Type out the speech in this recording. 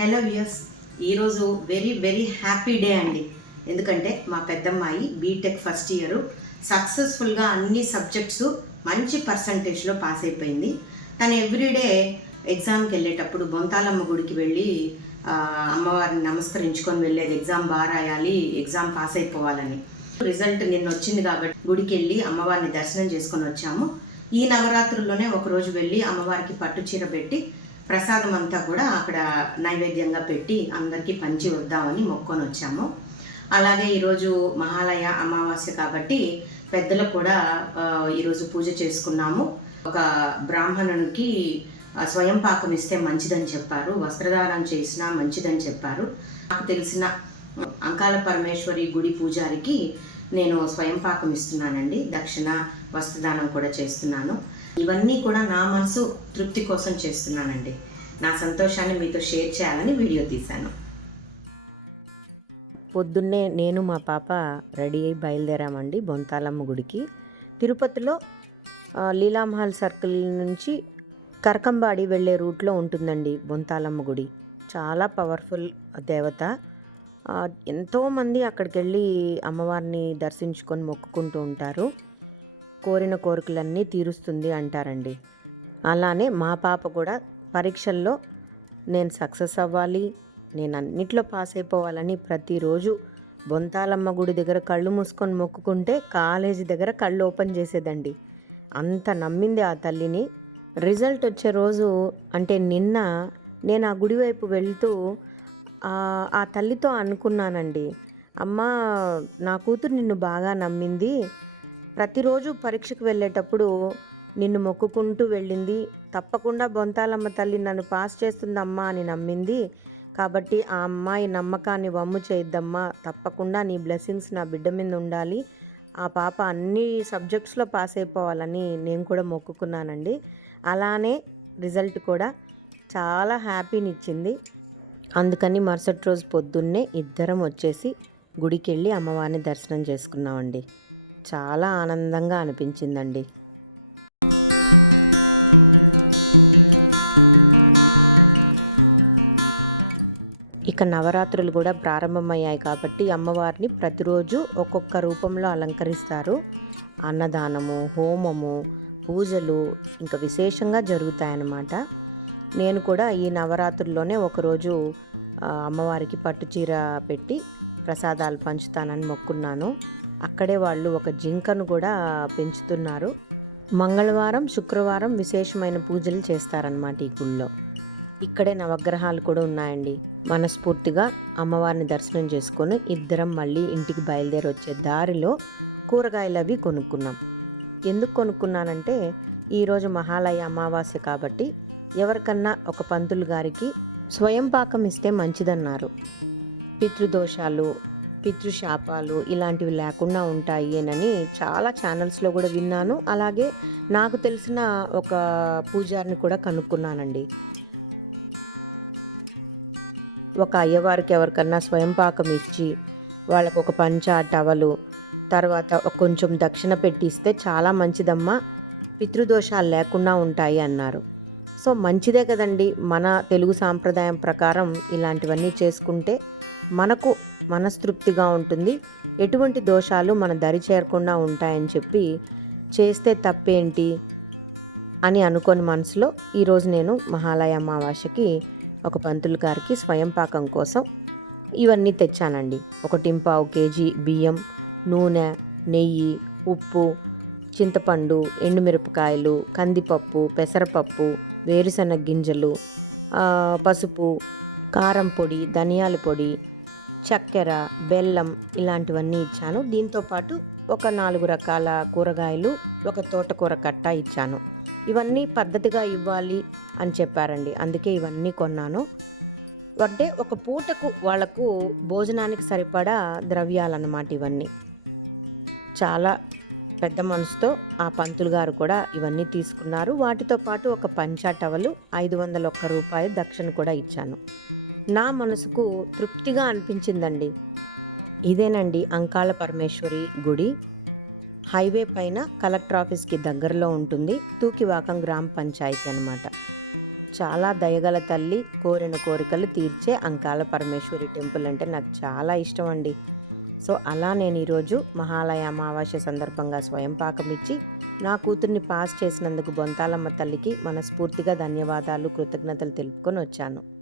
Hello views ఈరోజు very very happy day అండి. ఎందుకంటే మా పెద్దమ్మాయి బీటెక్ ఫస్ట్ ఇయర్. సక్సెస్ఫుల్గా అన్ని సబ్జెక్ట్స్ మంచి పర్సంటేజ్లో పాస్ అయిపోయింది. తను ఎవ్రీడే ఎగ్జామ్కి వెళ్ళేటప్పుడు బొంతాలమ్మ గుడికి వెళ్ళి అమ్మవారిని నమస్కరించుకొని వెళ్ళేది ఎగ్జామ్ బాగా రాయాలి ఎగ్జామ్ పాస్ అయిపోవాలని. రిజల్ట్ నిన్న వచ్చింది కాబట్టి గుడికి వెళ్ళి అమ్మవారిని దర్శనం చేసుకొని వచ్చాము. ఈ నవరాత్రుల్లోనే ఒకరోజు వెళ్ళి అమ్మవారికి పట్టు చీర పెట్టి ప్రసాదం అంతా కూడా అక్కడ నైవేద్యంగా పెట్టి అందరికీ పంచి వద్దామని మొక్కొని వచ్చాము. అలాగే ఈరోజు మహాలయ అమావాస్య కాబట్టి పెద్దలకు కూడా ఈరోజు పూజ చేసుకున్నాము. ఒక బ్రాహ్మణునికి స్వయం పాకం ఇస్తే మంచిదని చెప్పారు. వస్త్రదానం చేసినా మంచిదని చెప్పారు. నాకు తెలిసిన అంకాల పరమేశ్వరి గుడి పూజారికి నేను స్వయం పాకం ఇస్తున్నానండి. దక్షిణ వస్త్రదానం కూడా చేస్తున్నాను. ఇవన్నీ కూడా నా మనసు తృప్తి కోసం చేస్తున్నానండి. నా సంతోషాన్ని మీతో షేర్ చేయాలని వీడియో తీశాను. పొద్దున్నే నేను మా పాప రెడీ అయి బయలుదేరామండి బొంతాలమ్మ గుడికి. తిరుపతిలో లీలామహల్ సర్కిల్ నుంచి కరకంబాడి వెళ్ళే రూట్లో ఉంటుందండి బొంతాలమ్మ గుడి. చాలా పవర్ఫుల్ దేవత. ఎంతోమంది అక్కడికి వెళ్ళి అమ్మవారిని దర్శించుకొని మొక్కుకుంటూ ఉంటారు. కోరిన కోరికలన్నీ తీరుస్తుంది అంటారండి. అలానే మా పాప కూడా పరీక్షల్లో నేను సక్సెస్ అవ్వాలి నేను అన్నిట్లో పాస్ అయిపోవాలని ప్రతిరోజు బొంతాలమ్మ గుడి దగ్గర కళ్ళు మూసుకొని మొక్కుకుంటే కాలేజీ దగ్గర కళ్ళు ఓపెన్ చేసేదండి. అంత నమ్మింది ఆ తల్లిని. రిజల్ట్ వచ్చే రోజు అంటే నిన్న నేను ఆ గుడి వైపు వెళ్తూ ఆ ఆ తల్లితో అనుకున్నానండి. అమ్మ నా కూతురు నిన్ను బాగా నమ్మింది. ప్రతిరోజు పరీక్షకు వెళ్ళేటప్పుడు నిన్ను మొక్కుకుంటూ వెళ్ళింది. తప్పకుండా బొంతాలమ్మ తల్లి నన్ను పాస్ చేస్తుందమ్మా అని నమ్మింది. కాబట్టి ఆ అమ్మాయి నమ్మకాన్ని వమ్ము చేయొద్దమ్మా. తప్పకుండా నీ బ్లెస్సింగ్స్ నా బిడ్డ మీద ఉండాలి. ఆ పాప అన్ని సబ్జెక్ట్స్లో పాస్ అయిపోవాలని నేను కూడా మొక్కుకున్నానండి. అలానే రిజల్ట్ కూడా చాలా హ్యాపీని ఇచ్చింది. అందుకని మరుసటి రోజు పొద్దున్నే ఇద్దరం వచ్చేసి గుడికి వెళ్ళి అమ్మవారిని దర్శనం చేసుకున్నామండి. చాలా ఆనందంగా అనిపించిందండి. ఇక నవరాత్రులు కూడా ప్రారంభమయ్యాయి కాబట్టి అమ్మవారిని ప్రతిరోజు ఒక్కొక్క రూపంలో అలంకరిస్తారు. అన్నదానము హోమము పూజలు ఇంకా విశేషంగా జరుగుతాయన్నమాట. నేను కూడా ఈ నవరాత్రుల్లోనే ఒకరోజు అమ్మవారికి పట్టు చీర పెట్టి ప్రసాదాలు పంచుతానని మొక్కున్నాను. అక్కడే వాళ్ళు ఒక జింకను కూడా పెంచుతున్నారు. మంగళవారం శుక్రవారం విశేషమైన పూజలు చేస్తారనమాట ఈ గుళ్ళో. ఇక్కడే నవగ్రహాలు కూడా ఉన్నాయండి. మనస్ఫూర్తిగా అమ్మవారిని దర్శనం చేసుకొని ఇద్దరం మళ్ళీ ఇంటికి బయలుదేరి వచ్చే దారిలో కూరగాయలు అవి కొనుక్కున్నాం. ఎందుకు కొనుక్కున్నానంటే ఈరోజు మహాలయ అమావాస్య కాబట్టి ఎవరికన్నా ఒక పంతులు గారికి స్వయం పాకం ఇస్తే మంచిదన్నారు. పితృదోషాలు పితృశాపాలు ఇలాంటివి లేకుండా ఉంటాయి అని చాలా ఛానల్స్లో కూడా విన్నాను. అలాగే నాకు తెలిసిన ఒక పూజారిని కూడా కనుక్కున్నానండి. ఒక అయ్యవారికి ఎవరికన్నా స్వయం పాకం ఇచ్చి వాళ్ళకు ఒక పంచ టవలు తర్వాత కొంచెం దక్షిణ పెట్టిస్తే చాలా మంచిదమ్మా పితృదోషాలు లేకుండా ఉంటాయి అన్నారు. సో మంచిదే కదండి. మన తెలుగు సాంప్రదాయం ప్రకారం ఇలాంటివన్నీ చేసుకుంటే మనకు మనస్తృప్తిగా ఉంటుంది. ఎటువంటి దోషాలు మన దరి చేరకుండా ఉంటాయని చెప్పి చేస్తే తప్పేంటి అని అనుకోని మనసులో ఈరోజు నేను మహాలయ అమావాస్యకి ఒక పంతులు గారికి స్వయం పాకం కోసం ఇవన్నీ తెచ్చానండి. ఒక టింపావు కేజీ బియ్యం నూనె నెయ్యి ఉప్పు చింతపండు ఎండుమిరపకాయలు కందిపప్పు పెసరపప్పు వేరుశనగ గింజలు పసుపు కారం పొడి ధనియాల పొడి చక్కెర బెల్లం ఇలాంటివన్నీ ఇచ్చాను. దీంతోపాటు ఒక నాలుగు రకాల కూరగాయలు ఒక తోటకూర కట్ట ఇచ్చాను. ఇవన్నీ పద్ధతిగా ఇవ్వాలి అని చెప్పారండి. అందుకే ఇవన్నీ కొన్నాను. అంటే ఒక పూటకు వాళ్ళకు భోజనానికి సరిపడా ద్రవ్యాలన్నమాట ఇవన్నీ. చాలా పెద్ద మనసుతో ఆ పంతులు గారు కూడా ఇవన్నీ తీసుకున్నారు. వాటితో పాటు ఒక పంచా టవలు ఐదు వందల ఒక్క రూపాయి దక్షిణ కూడా ఇచ్చాను. నా మనసుకు తృప్తిగా అనిపించిందండి. ఇదేనండి అంకాళ పరమేశ్వరి గుడి. హైవే పైన కలెక్టర్ ఆఫీస్కి దగ్గరలో ఉంటుంది. తూకివాకం గ్రామ పంచాయతీ అనమాట చాలా దయగల తల్లి కోరిన కోరికలు తీర్చే అంకాల పరమేశ్వరి టెంపుల్ అంటే నాకు చాలా ఇష్టం అండి సో అలా నేను ఈరోజు మహాలయ అమావాస్య సందర్భంగా స్వయం పాకం ఇచ్చి నా కూతుర్ని పాస్ చేసినందుకు బొంతాలమ్మ తల్లికి మనస్ఫూర్తిగా ధన్యవాదాలు కృతజ్ఞతలు తెలుపుకొని వచ్చాను.